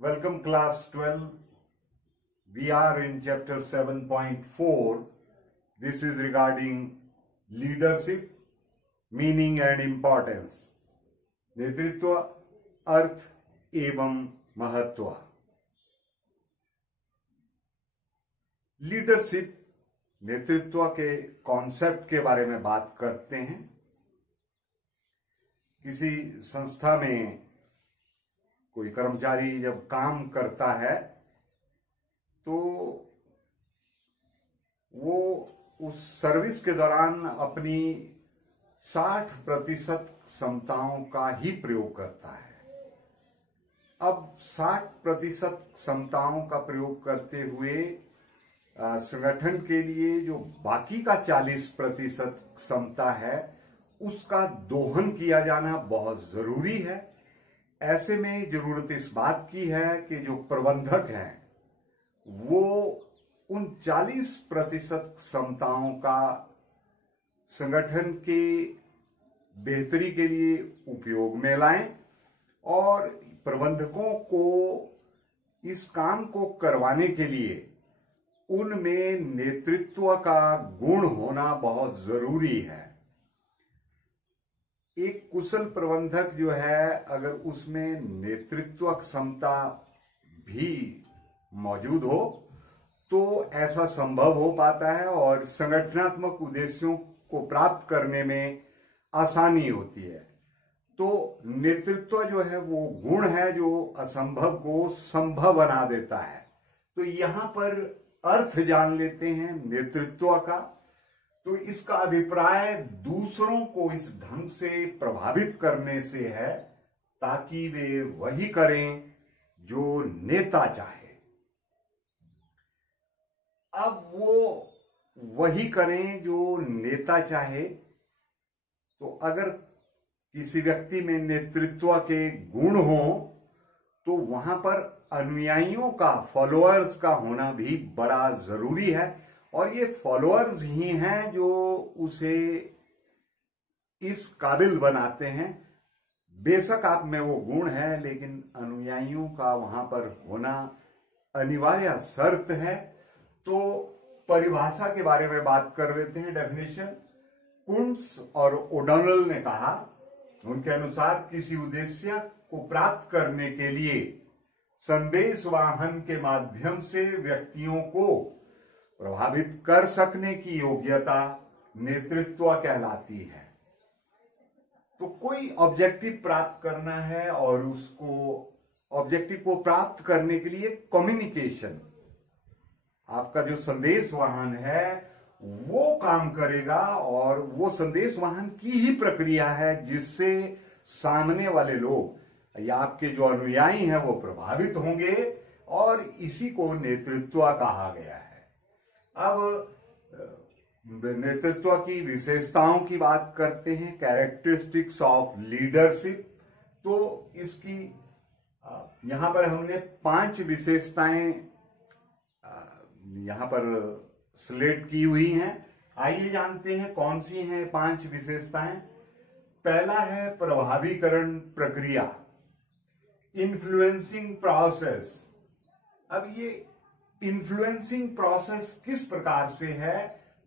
Welcome class 12. We are in chapter 7.4. This is regarding leadership, meaning and importance. नेतृत्व, अर्थ एवं महत्व. Leadership, नेतृत्व के कॉन्सेप्ट के बारे में बात करते हैं. किसी संस्था में कोई कर्मचारी जब काम करता है तो वो उस सर्विस के दौरान अपनी 60% क्षमताओं का ही प्रयोग करता है. अब 60% क्षमताओं का प्रयोग करते हुए संगठन के लिए जो बाकी का 40% क्षमता है उसका दोहन किया जाना बहुत जरूरी है. ऐसे में जरूरत इस बात की है कि जो प्रबंधक हैं वो उन 40% क्षमताओं का संगठन के बेहतरी के लिए उपयोग में लाएं और प्रबंधकों को इस काम को करवाने के लिए उनमें नेतृत्व का गुण होना बहुत जरूरी है. एक कुशल प्रबंधक जो है अगर उसमें नेतृत्व क्षमता भी मौजूद हो तो ऐसा संभव हो पाता है और संगठनात्मक उद्देश्यों को प्राप्त करने में आसानी होती है. तो नेतृत्व जो है वो गुण है जो असंभव को संभव बना देता है. तो यहां पर अर्थ जान लेते हैं नेतृत्व का. तो इसका अभिप्राय दूसरों को इस ढंग से प्रभावित करने से है ताकि वे वही करें जो नेता चाहे. अब वो वही करें जो नेता चाहे. तो अगर किसी व्यक्ति में नेतृत्व के गुण हो तो वहां पर अनुयायियों का, फॉलोअर्स का होना भी बड़ा जरूरी है. और ये फॉलोअर्स ही हैं जो उसे इस काबिल बनाते हैं. बेशक आप में वो गुण है लेकिन अनुयायियों का वहां पर होना अनिवार्य शर्त है. तो परिभाषा के बारे में बात कर लेते हैं. डेफिनेशन. कुंट्स और ओडोनल ने कहा, उनके अनुसार किसी उद्देश्य को प्राप्त करने के लिए संदेश वाहन के माध्यम से व्यक्तियों को प्रभावित कर सकने की योग्यता नेतृत्व कहलाती है. तो कोई ऑब्जेक्टिव प्राप्त करना है और उसको ऑब्जेक्टिव को प्राप्त करने के लिए कम्युनिकेशन, आपका जो संदेश वाहन है वो काम करेगा और वो संदेश वाहन की ही प्रक्रिया है जिससे सामने वाले लोग या आपके जो अनुयायी हैं वो प्रभावित होंगे और इसी को नेतृत्व कहा गया है. अब नेतृत्व की विशेषताओं की बात करते हैं. Characteristics of leadership. तो इसकी यहां पर हमने 5 विशेषताएं यहां पर स्लेट की हुई हैं. आइए जानते हैं कौन सी हैं 5 विशेषताएं. पहला है प्रभावीकरण प्रक्रिया, इन्फ्लुएंसिंग प्रोसेस. अब ये इन्फ्लुएंसिंग प्रोसेस किस प्रकार से है?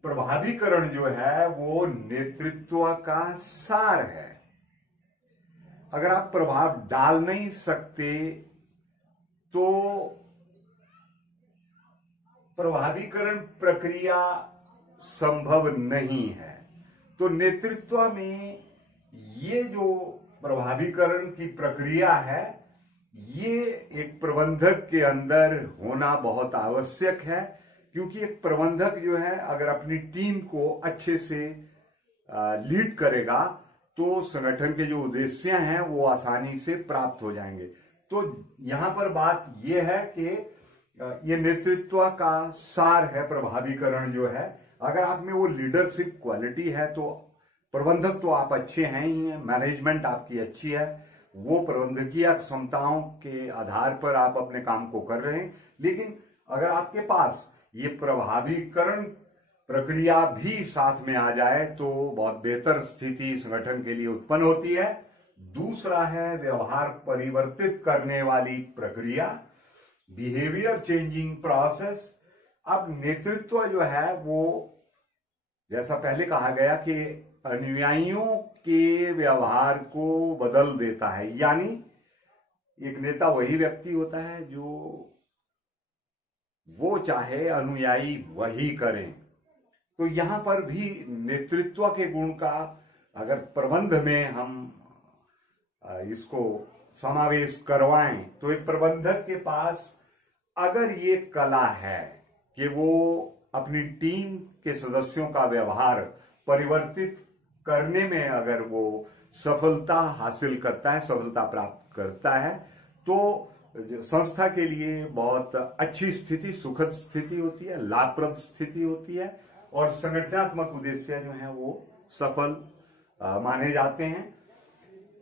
प्रभावीकरण जो है वो नेतृत्व का सार है. अगर आप प्रभाव डाल नहीं सकते तो प्रभावीकरण प्रक्रिया संभव नहीं है. तो नेतृत्व में ये जो प्रभावीकरण की प्रक्रिया है ये एक प्रबंधक के अंदर होना बहुत आवश्यक है. क्योंकि एक प्रबंधक जो है अगर अपनी टीम को अच्छे से लीड करेगा तो संगठन के जो उद्देश्य हैं वो आसानी से प्राप्त हो जाएंगे. तो यहां पर बात यह है कि ये नेतृत्व का सार है प्रभावीकरण जो है. अगर आप में वो लीडरशिप क्वालिटी है तो प्रबंधक तो आप अच्छे हैं ही हैं, मैनेजमेंट आपकी अच्छी है, वो प्रबंधकीय क्षमताओं के आधार पर आप अपने काम को कर रहे हैं. लेकिन अगर आपके पास ये प्रभावीकरण प्रक्रिया भी साथ में आ जाए तो बहुत बेहतर स्थिति संगठन के लिए उत्पन्न होती है. दूसरा है व्यवहार परिवर्तित करने वाली प्रक्रिया, बिहेवियर चेंजिंग प्रोसेस। अब नेतृत्व जो है वो जैसा पहले कहा गया कि अनुयायियों के व्यवहार को बदल देता है, यानी एक नेता वही व्यक्ति होता है जो वो चाहे अनुयायी वही करें। तो यहां पर भी नेतृत्व के गुण का अगर प्रबंध में हम इसको समावेश करवाएं तो एक प्रबंधक के पास अगर ये कला है कि वो अपनी टीम के सदस्यों का व्यवहार परिवर्तित करने में अगर वो सफलता हासिल करता है, सफलता प्राप्त करता है, तो संस्था के लिए बहुत अच्छी स्थिति, सुखद स्थिति होती है, लाभप्रद स्थिति होती है और संगठनात्मक उद्देश्य जो है वो सफल माने जाते हैं।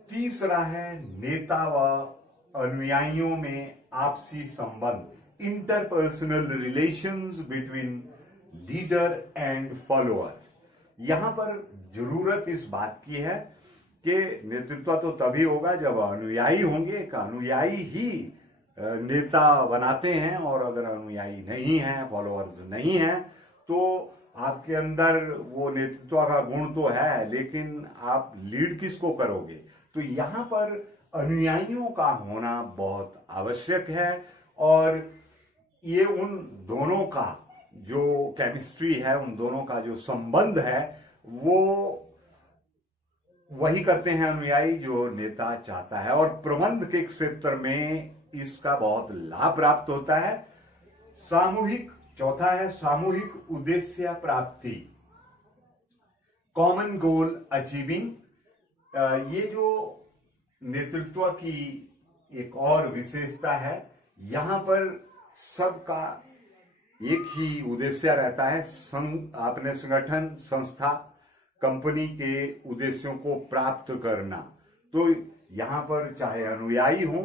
तीसरा है नेता व अनुयायियों में आपसी संबंध, interpersonal relations between leader and followers. यहां पर जरूरत इस बात की है कि नेतृत्व तो तभी होगा जब अनुयायी होंगे। एक अनुयायी ही नेता बनाते हैं और अगर अनुयायी नहीं है, फॉलोअर्स नहीं है, तो आपके अंदर वो नेतृत्व का गुण तो है लेकिन आप लीड किसको करोगे। तो यहां पर अनुयायियों का होना बहुत आवश्यक है और ये उन दोनों का जो केमिस्ट्री है, उन दोनों का जो संबंध है, वो वही करते हैं अनुयायी जो नेता चाहता है। और प्रबंध के क्षेत्र में इसका बहुत लाभ प्राप्त होता है। सामूहिक, चौथा है सामूहिक उद्देश्य प्राप्ति, कॉमन गोल अचीविंग। ये जो नेतृत्व की एक और विशेषता है, यहां पर सबका एक ही उद्देश्य रहता है, अपने संगठन, संस्था, कंपनी के उद्देश्यों को प्राप्त करना। तो यहां पर चाहे अनुयायी हो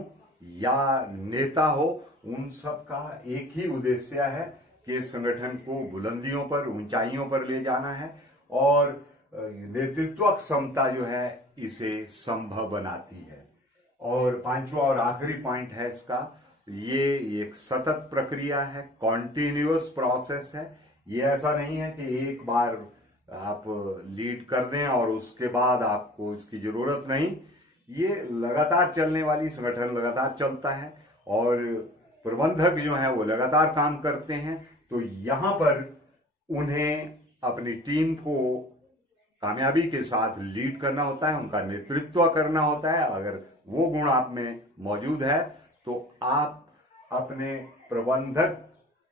या नेता हो, उन सब का एक ही उद्देश्य है कि संगठन को बुलंदियों पर, ऊंचाइयों पर ले जाना है और नेतृत्व क्षमता जो है इसे संभव बनाती है। और पांचवा और आखिरी पॉइंट है इसका, ये एक सतत प्रक्रिया है, कॉन्टिन्यूअस प्रोसेस है। ये ऐसा नहीं है कि एक बार आप लीड कर दें और उसके बाद आपको इसकी जरूरत नहीं। ये लगातार चलने वाली, संगठन लगातार चलता है और प्रबंधक जो है वो लगातार काम करते हैं। तो यहां पर उन्हें अपनी टीम को कामयाबी के साथ लीड करना होता है, उनका नेतृत्व करना होता है। अगर वो गुण आप में मौजूद है तो आप अपने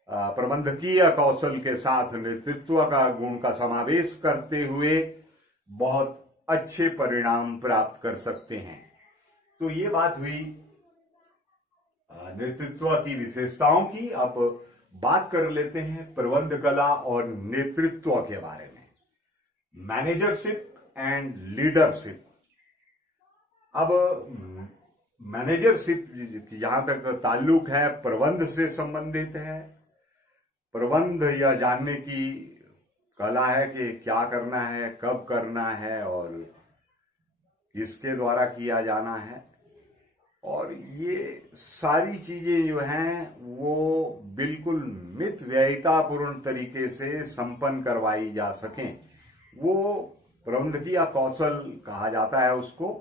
प्रबंधकीय कौशल के साथ नेतृत्व का गुण का समावेश करते हुए बहुत अच्छे परिणाम प्राप्त कर सकते हैं। तो ये बात हुई नेतृत्व की विशेषताओं की। अब बात कर लेते हैं प्रबंध कला और नेतृत्व के बारे में, मैनेजरशिप एंड लीडरशिप। अब मैनेजरशिप जहां तक ताल्लुक है, प्रबंध से संबंधित है। प्रबंध यह जानने की कला है कि क्या करना है, कब करना है और किसके द्वारा किया जाना है। और ये सारी चीजें जो हैं वो बिल्कुल मित व्ययितापूर्ण तरीके से संपन्न करवाई जा सकें, वो प्रबंधकीय कौशल कहा जाता है उसको।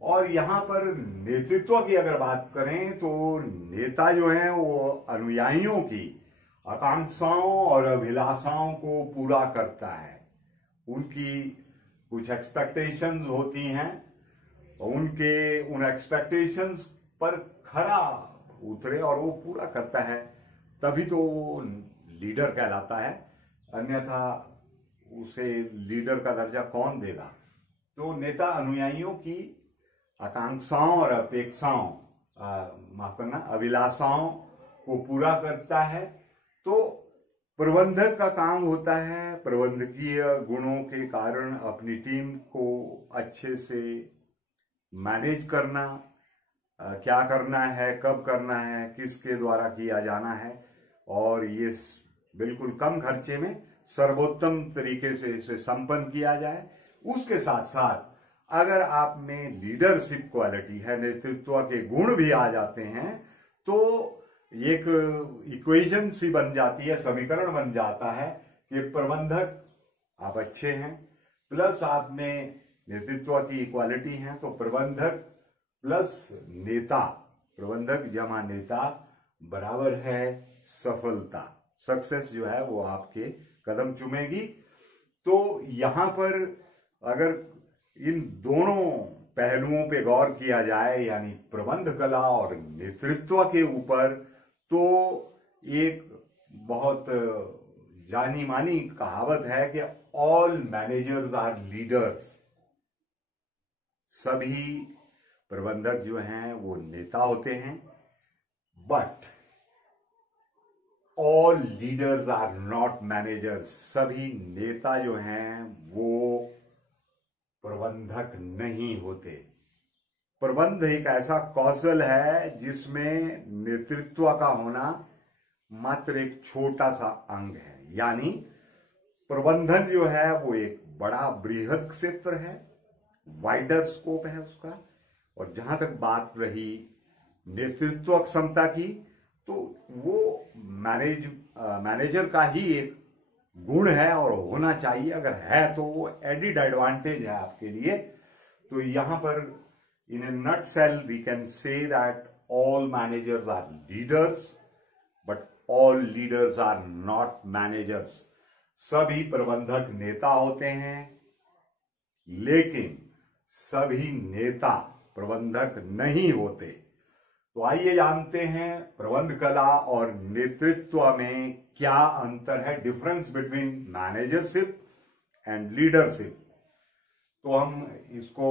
और यहां पर नेतृत्व की अगर बात करें तो नेता जो हैं वो अनुयायियों की आकांक्षाओं और अभिलाषाओं को पूरा करता है। उनकी कुछ एक्सपेक्टेशंस होती हैं, उनके उन एक्सपेक्टेशंस पर खरा उतरे और वो पूरा करता है, तभी तो वो लीडर कहलाता है। अन्यथा उसे लीडर का दर्जा कौन देगा। तो नेता अनुयायियों की आकांक्षाओं और अपेक्षाओं, माफ करना, अभिलाषाओं को पूरा करता है। तो प्रबंधक का काम होता है प्रबंधकीय गुणों के कारण अपनी टीम को अच्छे से मैनेज करना, क्या करना है, कब करना है, किसके द्वारा किया जाना है, और ये बिल्कुल कम खर्चे में सर्वोत्तम तरीके से इसे संपन्न किया जाए। उसके साथ साथ अगर आप में लीडरशिप क्वालिटी है, नेतृत्व के गुण भी आ जाते हैं, तो एक इक्वेशन सी बन जाती है, समीकरण बन जाता है कि प्रबंधक आप अच्छे हैं प्लस आप में नेतृत्व की क्वालिटी है, तो प्रबंधक प्लस नेता, प्रबंधक जमा नेता बराबर है सफलता। सक्सेस जो है वो आपके कदम चूमेगी। तो यहां पर अगर इन दोनों पहलुओं पे गौर किया जाए, यानी प्रबंध कला और नेतृत्व के ऊपर, तो एक बहुत जानी मानी कहावत है कि ऑल मैनेजर्स आर लीडर्स। सभी प्रबंधक जो हैं वो नेता होते हैं, but all leaders are not managers. सभी नेता जो हैं वो प्रबंधक नहीं होते। प्रबंध एक ऐसा कौशल है जिसमें नेतृत्व का होना मात्र एक छोटा सा अंग है। यानी प्रबंधन जो है वो एक बड़ा बृहद क्षेत्र है, वाइडर स्कोप है उसका। और जहां तक बात रही नेतृत्व क्षमता की, तो वो मैनेजर का ही एक गुण है और होना चाहिए। अगर है तो वो एडिड एडवांटेज है आपके लिए। तो यहां पर in a nutshell we can say that all managers are leaders but all leaders are not managers. सभी प्रबंधक नेता होते हैं, लेकिन सभी नेता प्रबंधक नहीं होते। तो आइए जानते हैं प्रबंध कला और नेतृत्व में क्या अंतर है, डिफरेंस बिटवीन मैनेजरशिप एंड लीडरशिप। तो हम इसको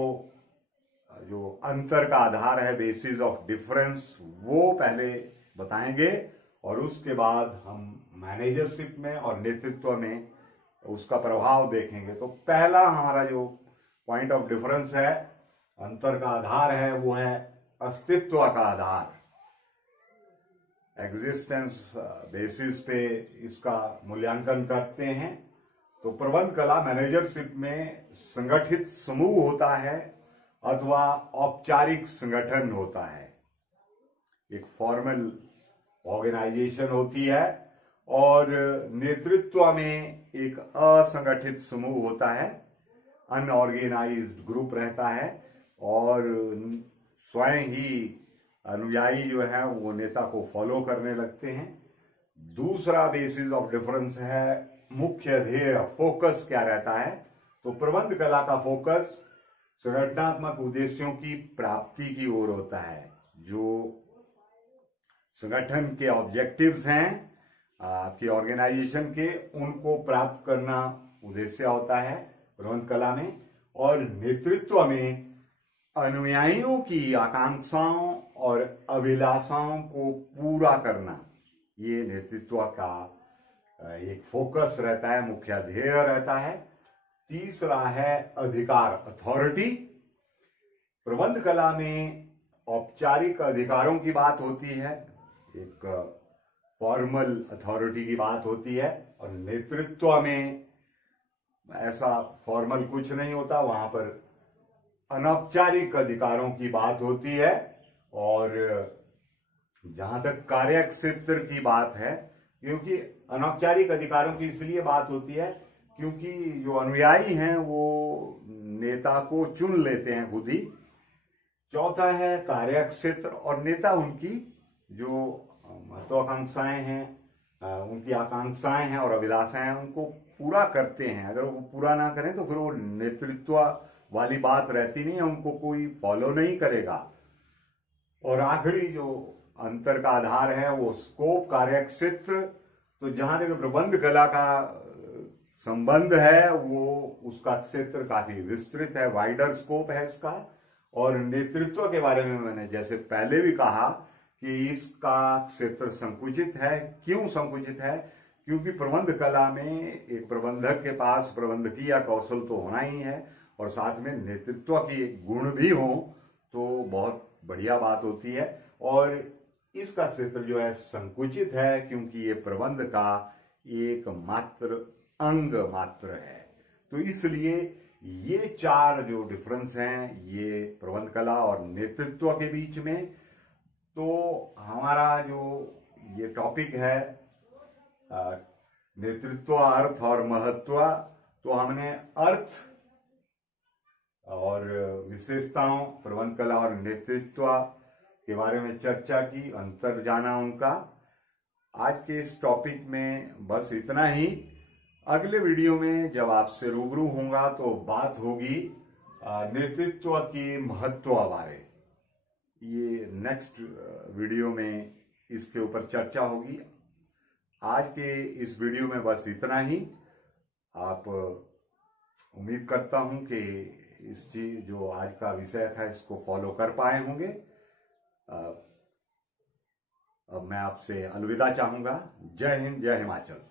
जो अंतर का आधार है, बेसिस ऑफ डिफरेंस, वो पहले बताएंगे और उसके बाद हम मैनेजरशिप में और नेतृत्व में उसका प्रभाव देखेंगे। तो पहला हमारा जो पॉइंट ऑफ डिफरेंस है, अंतर का आधार है, वो है अस्तित्व का आधार। एग्जिस्टेंस बेसिस पे इसका मूल्यांकन करते हैं। तो प्रबंध कला मैनेजरशिप में संगठित समूह होता है अथवा औपचारिक संगठन होता है, एक फॉर्मल ऑर्गेनाइजेशन होती है। और नेतृत्व में एक असंगठित समूह होता है, अनऑर्गेनाइज्ड ग्रुप रहता है और स्वयं ही अनुयायी जो है वो नेता को फॉलो करने लगते हैं। दूसरा बेसिस ऑफ डिफरेंस है मुख्य ध्येय, फोकस क्या रहता है। तो प्रबंध कला का फोकस संगठनात्मक उद्देश्यों की प्राप्ति की ओर होता है। जो संगठन के ऑब्जेक्टिव्स हैं आपकी ऑर्गेनाइजेशन के, उनको प्राप्त करना उद्देश्य होता है प्रबंध कला में। और नेतृत्व में अनुयायियों की आकांक्षाओं और अभिलाषाओं को पूरा करना, ये नेतृत्व का एक फोकस रहता है, मुख्य ध्येय रहता है। तीसरा है अधिकार, अथॉरिटी। प्रबंध कला में औपचारिक अधिकारों की बात होती है, एक फॉर्मल अथॉरिटी की बात होती है। और नेतृत्व में ऐसा फॉर्मल कुछ नहीं होता, वहां पर अनौपचारिक अधिकारों की बात होती है। और जहां तक कार्य क्षेत्र की बात है, क्योंकि अनौपचारिक अधिकारों की इसलिए बात होती है क्योंकि जो अनुयायी हैं वो नेता को चुन लेते हैं खुद ही। चौथा है कार्य क्षेत्र, और नेता उनकी जो महत्वाकांक्षाएं हैं, उनकी आकांक्षाएं हैं और अभिलाषाएं हैं, उनको पूरा करते हैं। अगर वो पूरा ना करें तो फिर वो नेतृत्व वाली बात रहती नहीं है, उनको कोई फॉलो नहीं करेगा। और आखिरी जो अंतर का आधार है वो स्कोप, कार्य क्षेत्र। तो जहां तक प्रबंध कला का संबंध है वो उसका क्षेत्र काफी विस्तृत है, वाइडर स्कोप है इसका। और नेतृत्व के बारे में मैंने जैसे पहले भी कहा कि इसका क्षेत्र संकुचित है। क्यों संकुचित है? क्योंकि प्रबंध कला में एक प्रबंधक के पास प्रबंधकीय कौशल तो होना ही है और साथ में नेतृत्व की गुण भी हो तो बहुत बढ़िया बात होती है। और इसका क्षेत्र जो है संकुचित है क्योंकि ये प्रबंध का एक मात्र अंग मात्र है। तो इसलिए ये चार जो डिफरेंस हैं ये प्रबंध कला और नेतृत्व के बीच में। तो हमारा जो ये टॉपिक है नेतृत्व, अर्थ और महत्व, तो हमने अर्थ और विशेषताओं, प्रबंध कला और नेतृत्व के बारे में चर्चा की, अंतर जाना उनका। आज के इस टॉपिक में बस इतना ही। अगले वीडियो में जब आपसे रूबरू होगा तो बात होगी नेतृत्व की महत्व बारे। ये नेक्स्ट वीडियो में इसके ऊपर चर्चा होगी। आज के इस वीडियो में बस इतना ही। आप उम्मीद करता हूं कि इस चीज जो आज का विषय था इसको फॉलो कर पाए होंगे। अब मैं आपसे अलविदा चाहूंगा। जय हिंद, जय हिमाचल।